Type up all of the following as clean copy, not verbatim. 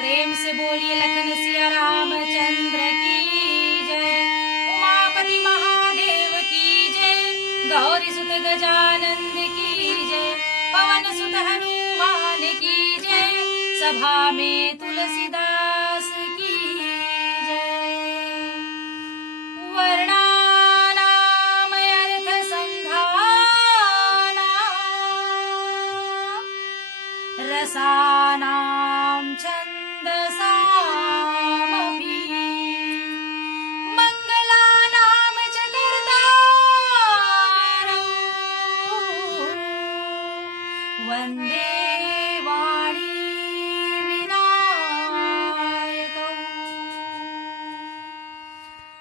प्रेम से बोलिए लखन सिया रामचंद्र की जय। उमापति महादेव की जय। गौरी सुत गजानंद की जय। पवन सुत हनुमान की जय। सभा में तुलसीदास की जय। वर्णानाम अर्थ संघाना रसानां छन्दसामपि मंगलानां च कर्तारौ वन्दे वाणी विनायकौ।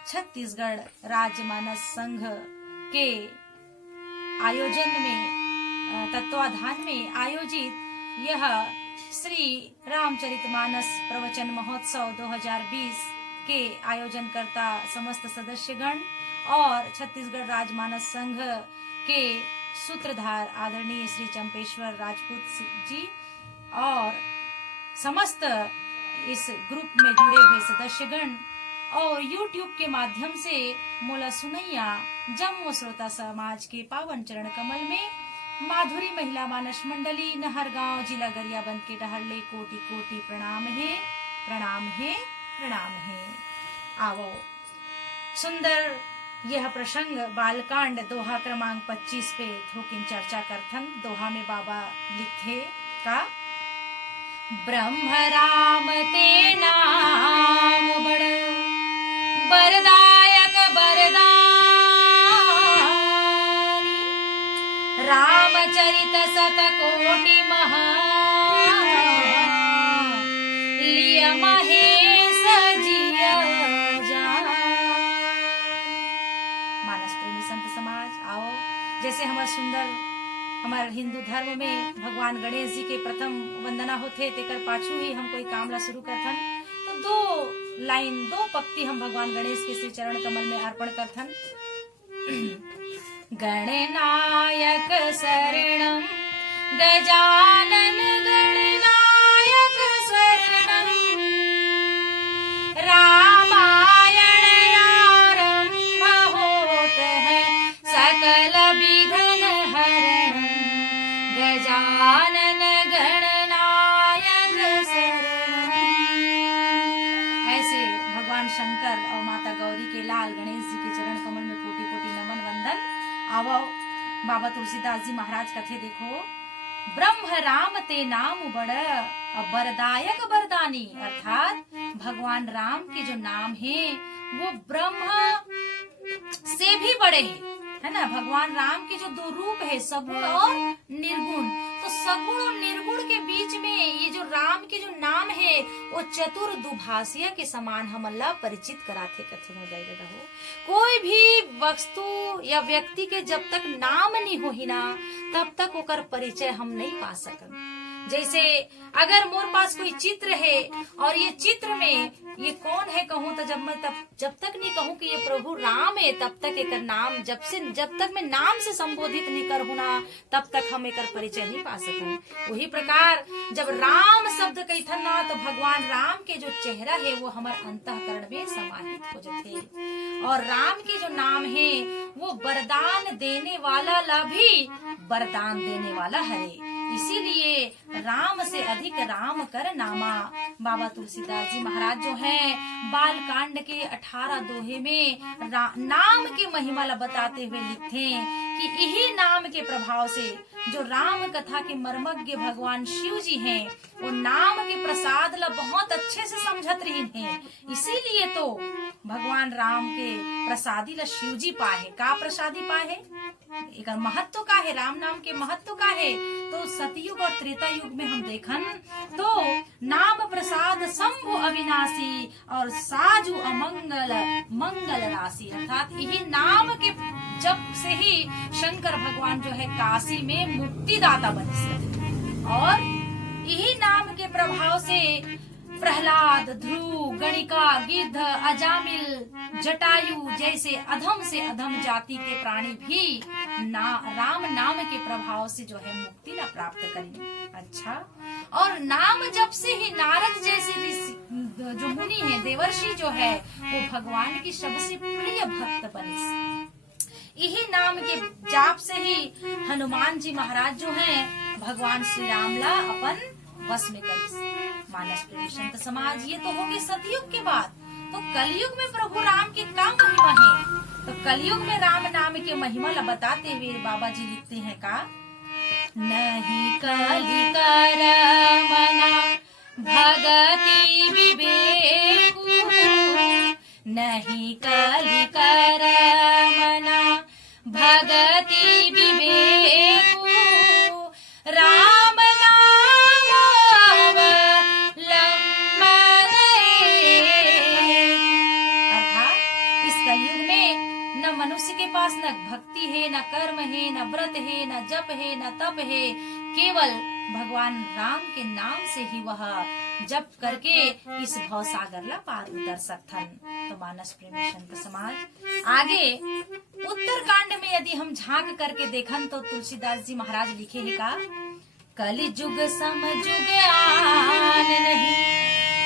छत्तीसगढ़ राजमानस संघ के आयोजन में तत्वाधान में आयोजित यह श्री रामचरितमानस प्रवचन महोत्सव 2020 के आयोजनकर्ता समस्त सदस्यगण और छत्तीसगढ़ राजमानस संघ के सूत्रधार आदरणीय श्री चंपेश्वर राजपूत जी और समस्त इस ग्रुप में जुड़े हुए सदस्यगण और YouTube के माध्यम से मोला सुनैया जम्मू श्रोता समाज के पावन चरण कमल में माधुरी महिला मानस मंडली नहरगांव जिला गरियाबंद के डहरले कोटि कोटि प्रणाम है, प्रणाम है, प्रणाम है। आवो सुंदर यह प्रसंग बालकांड दोहा क्रमांक 25 पे थोकिन चर्चा करथन। दोहा में बाबा लिखे का ब्रह्म राम ते नाम बड़ बरदायक बरदानी रामचरित शतकोटि महा लिय महेश जिय जान। मानस प्रेमी संत समाज आओ, जैसे हमार सुंदर हमारे हिंदू धर्म में भगवान गणेश जी के प्रथम वंदना होथे तेकर पाछू ही हम कोई काम ला शुरू करथन तो दो पंक्ति हम भगवान गणेश के श्री चरण कमल में अर्पण करथन। गणनायक शरणं गजानन गणनायक शरणं रामायण आरंभ होत है सकल विघ्न हरण गजानन गणनायक शरणं। ऐसे भगवान शंकर और माता गौरी के लाल गणेश जी के चरण कमल में कोटि कोटि नमन वंदन। आवो बाबा तुलसीदास जी महाराज कथे देखो। ब्रह्म राम ते नाम बड़ बरदायक बरदानी, अर्थात भगवान राम के जो नाम है वो ब्रह्म से भी बड़े हैं, है ना। भगवान राम के जो दो रूप है सगुण और निर्गुण, तो सगुण और निर्गुण के बीच में ये जो राम के जो नाम है वो चतुर दुभाषिया के समान हमला परिचित कराथे कथे हो जाए रहो। कोई भी वस्तु या व्यक्ति के जब तक नाम नहीं हो ही ना तब तक ओकर परिचय हम नहीं पा सकन। जैसे अगर मोर पास कोई चित्र है और ये चित्र में ये कौन है कहूँ तो जब तक नहीं कहूँ कि ये प्रभु राम है तब तक एक नाम जब तक मैं नाम से संबोधित नहीं करूँ ना तब तक हम एक परिचय नहीं पा सकन। वही प्रकार जब राम शब्द कहथन ना तो भगवान राम के जो चेहरा है वो हमारे अंतःकरण में समाहित हो जाते और राम के जो नाम है वो वरदान देने वाला ला भी वरदान देने वाला है। इसीलिए राम से अधिक राम कर नामा। बाबा तुलसीदास जी महाराज जो हैं बालकांड के 18 दोहे में नाम के महिमा ला बताते हुए लिखते हैं कि यही नाम के प्रभाव से जो राम कथा के मर्मज्ञ भगवान शिव जी हैं वो नाम के प्रसाद ला बहुत अच्छे से समझत रही हैं। इसीलिए तो भगवान राम के प्रसादी ला शिव जी पाए। का प्रसादी पाए? एक महत्व का है, राम नाम के महत्व का है। तो सतयुग और त्रेता युग में हम देखन तो नाम प्रसाद शंभु अविनाशी और साजु अमंगल मंगल राशि, अर्थात यही नाम के जब से ही शंकर भगवान जो है काशी में मुक्तिदाता बने और यही नाम के प्रभाव से प्रहलाद, ध्रुव, गणिका, गिद्ध, अजामिल, जटायु जैसे अधम से अधम जाति के प्राणी भी राम नाम के प्रभाव से जो है मुक्ति न प्राप्त करें। अच्छा, और नाम जब से ही नारद जैसे जो मुनि है, देवर्षि जो है, वो भगवान की सबसे प्रिय भक्त बने। यही नाम के जाप से ही हनुमान जी महाराज जो हैं भगवान श्री राम ला अपन बस में करी। मानस प्रेमी संत समाज, ये तो होगी सतयुग के बाद। तो कलयुग में प्रभु राम के क्या महिमा है? तो कलयुग में राम नाम के महिमा ला बताते हुए बाबा जी लिखते हैं का, नहीं कलि कर मना भगति विवेकु, नहीं कलि कर मना भगति विवेकु, राम नाम अवलंबन। अर्थात इस कलयुग में न मनुष्य के पास न भक्ति है, न कर्म है, न व्रत है, न जप है, न तप है, केवल भगवान राम के नाम से ही वह जप करके इस भव सागर ला पार उतर सकथन। तो मानस प्रेमी संत समाज, आगे उत्तर कांड में यदि हम झांक करके देखन तो तुलसीदास जी महाराज लिखे है का, कलिजुग समजुग आन नहीं,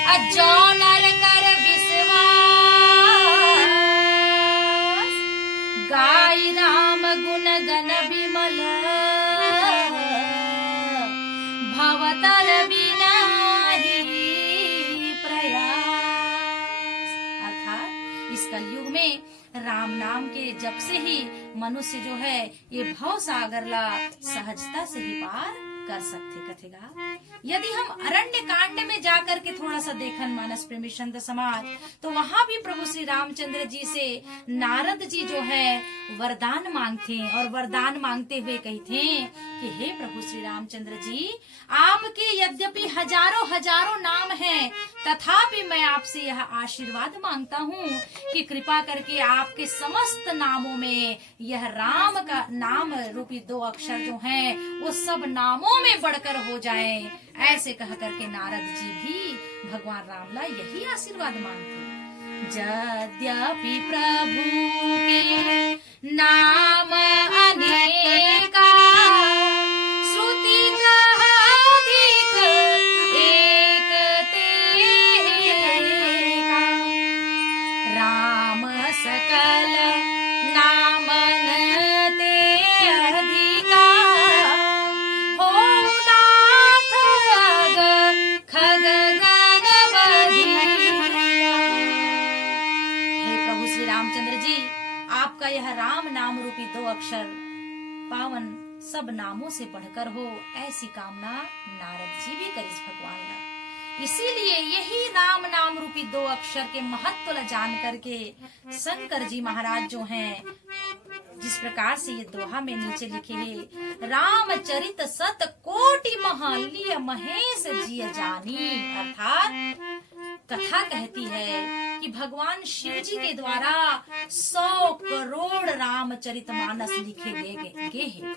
अजो नर कर विश्वास, गाय राम गुण गण विमल, भवतर बिना ही प्रयास। अर्थात इस कलयुग में राम नाम के जप से ही मनुष्य जो है ये भव सागर ला सहजता से ही पार कर सकते कथेगा। यदि हम अरण्य कांड में जाकर के थोड़ा सा देखन मानस प्रेमी संत समाज, तो वहाँ भी प्रभु श्री रामचंद्र जी से नारद जी जो है वरदान मांगते और वरदान मांगते हुए कहते कि हे प्रभु श्री रामचंद्र जी, आपके यद्यपि हजारों हजारों नाम हैं, तथापि मैं आपसे यह आशीर्वाद मांगता हूँ कि कृपा करके आपके समस्त नामों में यह राम का नाम रूपी 2 अक्षर जो हैं वो सब नामों में बढ़कर हो जाए। ऐसे कह करके नारद जी भी भगवान राम ला यही आशीर्वाद मांगते। यद्यपि प्रभु के नाम अनेका, श्रुति अधिक एक तेका, राम सकल नामन ते अधिका, हो नाथ खग गणपति। हे प्रभु श्री रामचंद्र जी, आपका यह राम नाम रूपी 2 अक्षर पावन सब नामों से बढ़कर हो, ऐसी कामना नारद जी भी करिस भगवान ला। इसीलिए यही राम नाम रूपी 2 अक्षर के महत्व ला जान करके शंकर जी महाराज जो हैं, जिस प्रकार से ये दोहा में नीचे लिखे है, रामचरित सत कोटि महलिय महेश जिय जानी। अर्थात कथा कहती है कि भगवान शिव जी के द्वारा 100 करोड़ रामचरितमानस लिखे गए हैं,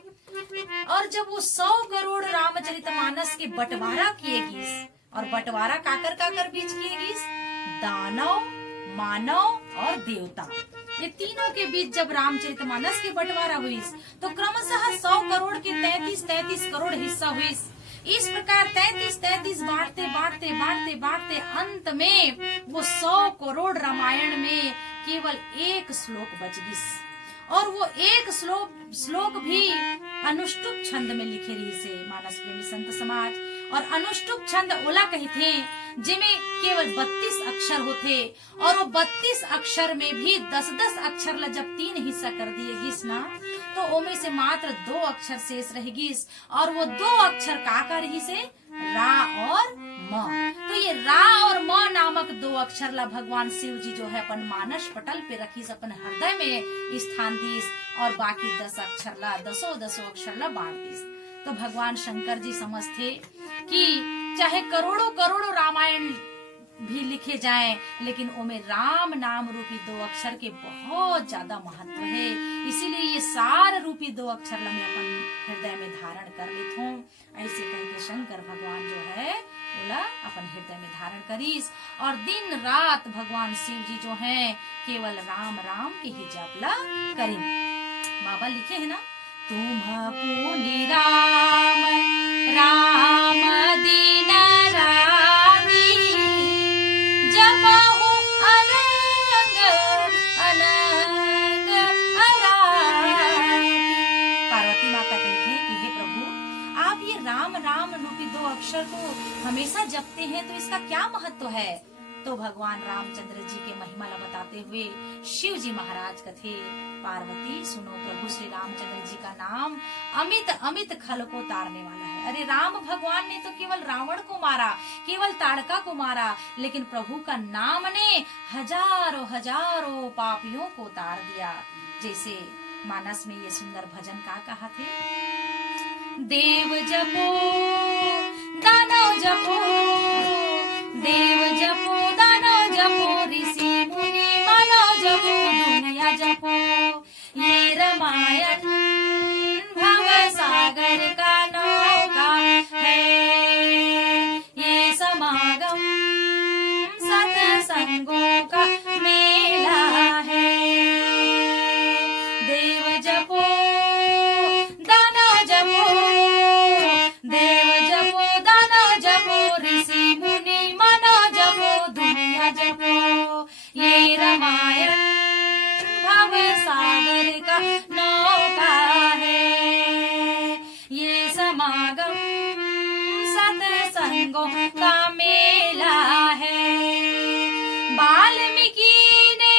और जब वो 100 करोड़ रामचरितमानस के बंटवारा किए गए, और बंटवारा काकर काकर बीच किए गए, दानव, मानव और देवता, ये तीनों के बीच जब रामचरितमानस की बंटवारा हुई तो क्रमशः 100 करोड़ के 33 करोड़ हिस्सा हुई। इस प्रकार 33 बांटते बांटते बांटते बांटते अंत में वो 100 करोड़ रामायण में केवल 1 श्लोक बच गई, और वो 1 श्लोक भी अनुष्टुप छंद में लिखे रही से मानस प्रेमी संत समाज। और अनुष्टुप छंद ओला कही थे जिनमें केवल 32 अक्षर होते, और वो 32 अक्षर में भी 10-10 अक्षर ला जब 3 हिस्सा कर दिए गिस ना, तो ओमे से मात्र 2 अक्षर शेष रह गिस, और वो 2 अक्षर का रही से रा और म। तो ये रा और म नामक 2 अक्षर ला भगवान शिव जी जो है अपन मानस पटल पे रखीस, अपन हृदय में स्थान दीस, और बाकी 10 अक्षर ला 10 अक्षर ला बांट दीस। तो भगवान शंकर जी समझते कि चाहे करोड़ों रामायण भी लिखे जाएं, लेकिन उनमें राम नाम रूपी 2 अक्षर के बहुत ज्यादा महत्व है। इसीलिए ये सार रूपी 2 अक्षर मैं अपन हृदय में धारण कर लेता हूँ। ऐसे कह के शंकर भगवान जो है बोला अपन हृदय में धारण करीस, और दिन रात भगवान शिव जी जो है केवल राम राम के ही जपला करें। बाबा लिखे है ना, तुम पुनि राम राम दीन रानी, जपते हैं तो इसका क्या महत्व है। तो भगवान रामचंद्र जी के महिमा ला बताते हुए शिव जी महाराज कथे, पार्वती सुनो प्रभु श्री रामचंद्र जी का नाम अमित अमित खल को तारने वाला है। अरे राम भगवान ने तो केवल रावण को मारा, केवल ताड़का को मारा, लेकिन प्रभु का नाम ने हजारों हजारों पापियों को तार दिया। जैसे मानस में ये सुंदर भजन का कहा थे, देव जपो दानव जपो, देव जपो दानव जपो, ऋषि मुनि मानव जपो, दुनिया जपो। ये रामायण भव सागर का नौका है, ये समागम सत्संगों का मेला है। देव जपो दानव जपो, देव जपो दानव जपो, ऋषि मुनि मानव जपो, दुनिया जपो। ये रामायण भव सागर का नौका है, ये समागम सत्संगों का मेला है। वाल्मीकि ने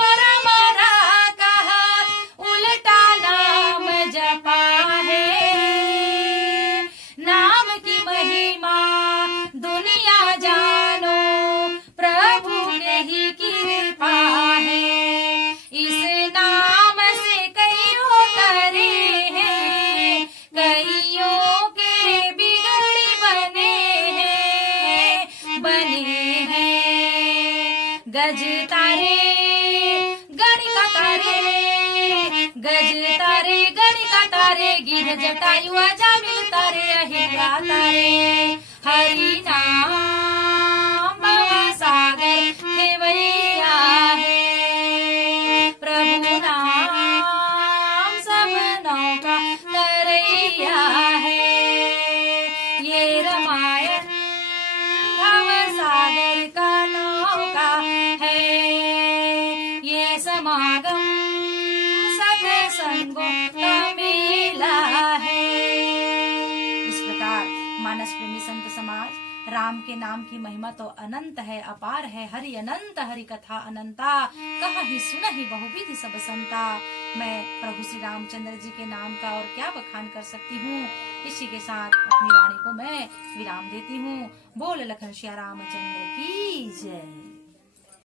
मरा मरा कहा, उल्टा नाम जपा है, नाम की महिमा दुनिया जानो, प्रभु के ही कृपा है। इस नाम से कईयों करे हैं, कईयों के बिगड़ी बने हैं। गज तारे गणिका तारे, गज तारे गणिका तारे, गिर जटायु अजामिल तारे, अहिल्या तारे। हरि नाम सागर खेवैया है, प्रभु नाम सब नौका तरैया है। ये रामायण भव सागर का नौका है, ये समागम सत्संगों का मेला है। इस प्रकार मानस प्रेमी संत समाज राम के नाम की महिमा तो अनंत है, अपार है। हरि अनंत हरि कथा अनंता, कहा ही सुना ही बहुविधि सब संता। मैं प्रभु श्री रामचंद्र जी के नाम का और क्या बखान कर सकती हूँ। इसी के साथ अपनी वाणी को मैं विराम देती हूँ। बोल लखन श्या रामचंद्र की